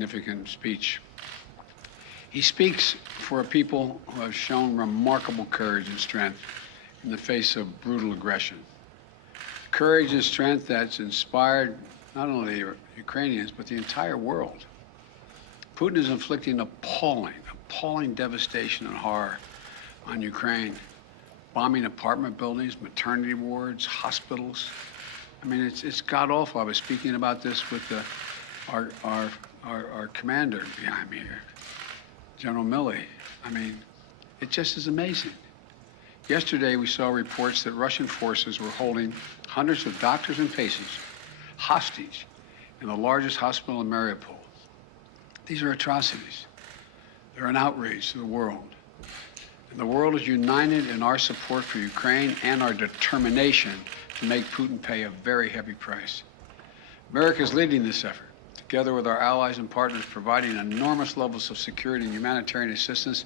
Significant speech. He speaks for a people who have shown remarkable courage and strength in the face of brutal aggression. Courage and strength that's inspired not only the Ukrainians, but the entire world. Putin is inflicting appalling devastation and horror on Ukraine, bombing apartment buildings, maternity wards, hospitals. I mean, it's god-awful. I was speaking about this with our commander behind me here, General Milley. I mean, it just is amazing. Yesterday, we saw reports that Russian forces were holding hundreds of doctors and patients hostage in the largest hospital in Mariupol. These are atrocities. They're an outrage to the world. And the world is united in our support for Ukraine and our determination to make Putin pay a very heavy price. America is leading this effort, together with our allies and partners, providing enormous levels of security and humanitarian assistance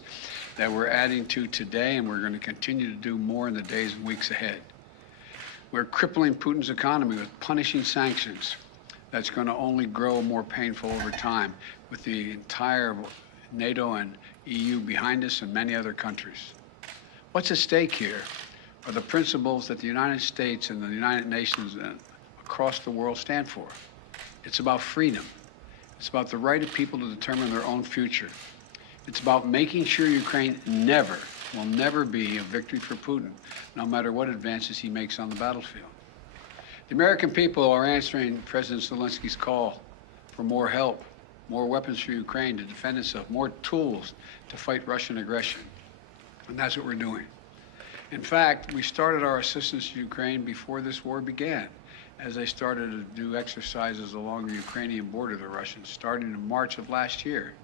that we're adding to today, and we're going to continue to do more in the days and weeks ahead. We're crippling Putin's economy with punishing sanctions that's going to only grow more painful over time, with the entire NATO and EU behind us and many other countries. What's at stake here are the principles that the United States and the United Nations across the world stand for. It's about freedom. It's about the right of people to determine their own future. It's about making sure Ukraine will never be a victory for Putin, no matter what advances he makes on the battlefield. The American people are answering President Zelensky's call for more help, more weapons for Ukraine to defend itself, more tools to fight Russian aggression. And that's what we're doing. In fact, we started our assistance to Ukraine before this war began, as they started to do exercises along the Ukrainian border, the Russians, starting in March of last year.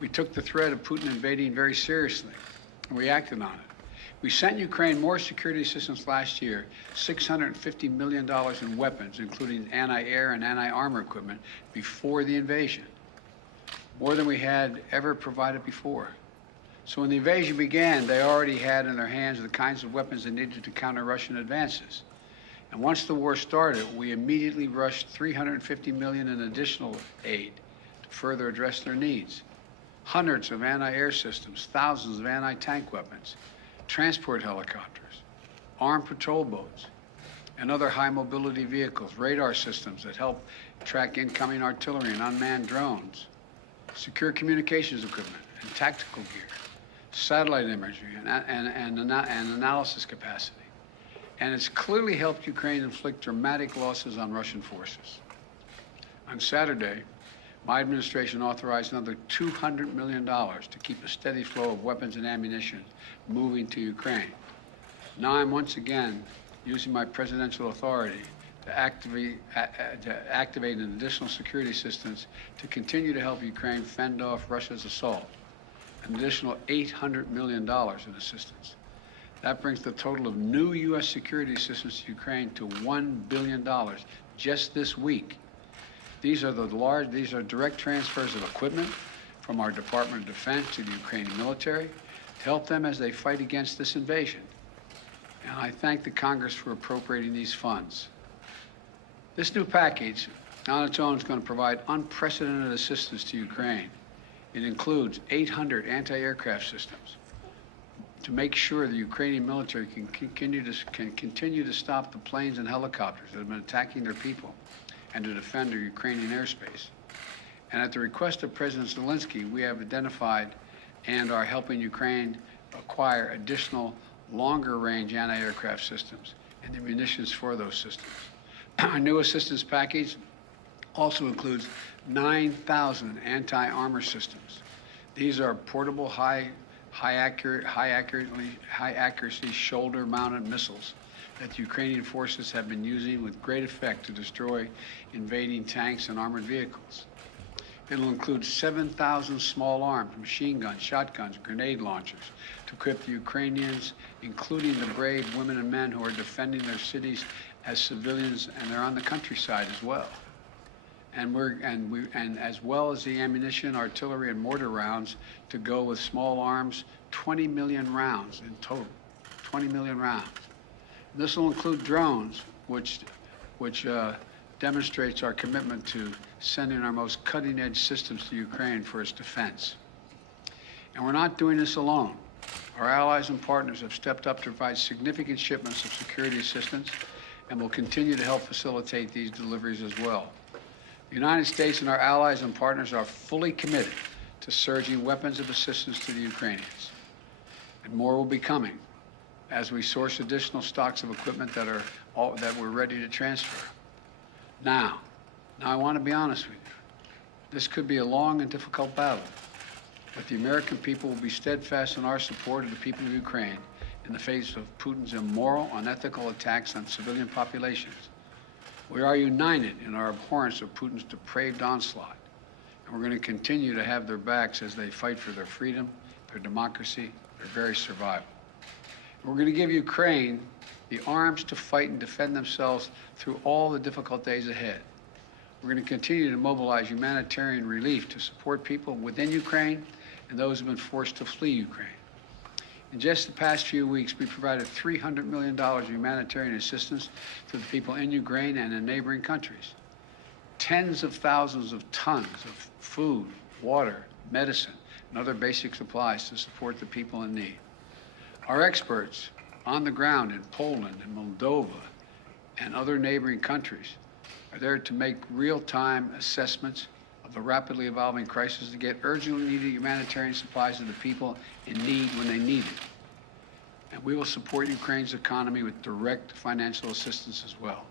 We took the threat of Putin invading very seriously, and we acted on it. We sent Ukraine more security assistance last year, $650 million in weapons, including anti-air and anti-armor equipment, before the invasion, more than we had ever provided before. So when the invasion began, they already had in their hands the kinds of weapons they needed to counter Russian advances. And once the war started, we immediately rushed $350 million in additional aid to further address their needs. Hundreds of anti-air systems, thousands of anti-tank weapons, transport helicopters, armed patrol boats, and other high-mobility vehicles, radar systems that help track incoming artillery and unmanned drones, secure communications equipment and tactical gear, satellite imagery and analysis capacity. And it's clearly helped Ukraine inflict dramatic losses on Russian forces. On Saturday, my administration authorized another $200 million to keep a steady flow of weapons and ammunition moving to Ukraine. Now I'm once again using my presidential authority to activate an additional security assistance to continue to help Ukraine fend off Russia's assault, an additional $800 million in assistance. That brings the total of new U.S. security assistance to Ukraine to $1 billion just this week. These are direct transfers of equipment from our Department of Defense to the Ukrainian military to help them as they fight against this invasion. And I thank the Congress for appropriating these funds. This new package on its own is going to provide unprecedented assistance to Ukraine. It includes 800 anti-aircraft systems to make sure the Ukrainian military can continue to stop the planes and helicopters that have been attacking their people and to defend their Ukrainian airspace. And at the request of President Zelensky, we have identified and are helping Ukraine acquire additional longer-range anti-aircraft systems and the munitions for those systems. Our new assistance package also includes 9,000 anti-armor systems. These are portable, high accuracy shoulder-mounted missiles that the Ukrainian forces have been using with great effect to destroy invading tanks and armored vehicles. It'll include 7,000 small arms, machine guns, shotguns, grenade launchers to equip the Ukrainians, including the brave women and men who are defending their cities as civilians, and they're on the countryside as well. And as well as the ammunition, artillery, and mortar rounds to go with small arms, 20 million rounds in total, 20 million rounds. This will include drones, which demonstrates our commitment to sending our most cutting-edge systems to Ukraine for its defense. And we're not doing this alone. Our allies and partners have stepped up to provide significant shipments of security assistance and will continue to help facilitate these deliveries as well. The United States and our allies and partners are fully committed to surging weapons of assistance to the Ukrainians. And more will be coming as we source additional stocks of equipment that we're ready to transfer. Now I want to be honest with you. This could be a long and difficult battle, but the American people will be steadfast in our support of the people of Ukraine in the face of Putin's immoral, unethical attacks on civilian populations. We are united in our abhorrence of Putin's depraved onslaught, and we're going to continue to have their backs as they fight for their freedom, their democracy, their very survival. We're going to give Ukraine the arms to fight and defend themselves through all the difficult days ahead. We're going to continue to mobilize humanitarian relief to support people within Ukraine and those who have been forced to flee Ukraine. In just the past few weeks, we provided $300 million of humanitarian assistance to the people in Ukraine and in neighboring countries. Tens of thousands of tons of food, water, medicine, and other basic supplies to support the people in need. Our experts on the ground in Poland and Moldova and other neighboring countries are there to make real-time assessments of the rapidly evolving crisis to get urgently needed humanitarian supplies to the people in need when they need it. And we will support Ukraine's economy with direct financial assistance as well.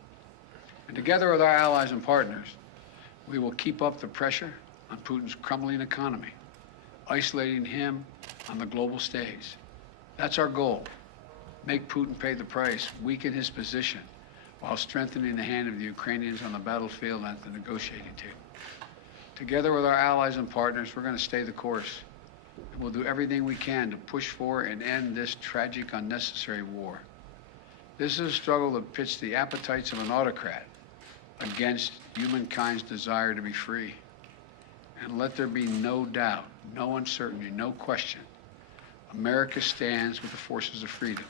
And together with our allies and partners, we will keep up the pressure on Putin's crumbling economy, isolating him on the global stage. That's our goal. Make Putin pay the price, weaken his position, while strengthening the hand of the Ukrainians on the battlefield and at the negotiating table. Together with our allies and partners, we're going to stay the course. And we'll do everything we can to push for and end this tragic, unnecessary war. This is a struggle that pits the appetites of an autocrat against humankind's desire to be free. And let there be no doubt, no uncertainty, no question. America stands with the forces of freedom.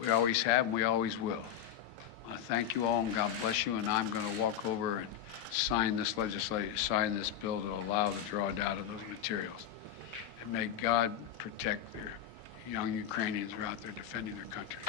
We always have and we always will. I thank you all and God bless you, and I'm going to walk over and sign this bill to allow the drawdown of those materials. And may God protect their young Ukrainians who are out there defending their country.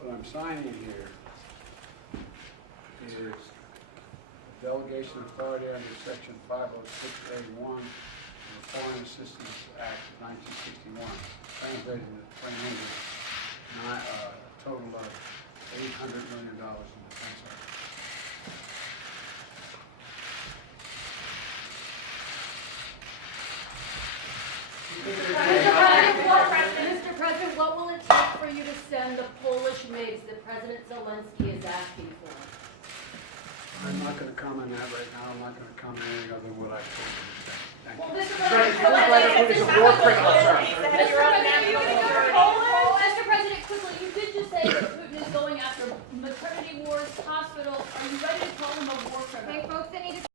What I'm signing here is delegation authority under Section 506A1 of the Foreign Assistance Act of 1961, translated into plain English, a total of $800 million in defense efforts. Mr. President, what will it take for you to send the Polish MiGs that President Zelensky is asking for? I'm not going to comment on that right now. I'm not going to comment anything other than what I told you to say. Thank you. Mr. President, quickly, you did just say that Putin is going after maternity wards, hospitals. Are you ready to call him a war criminal?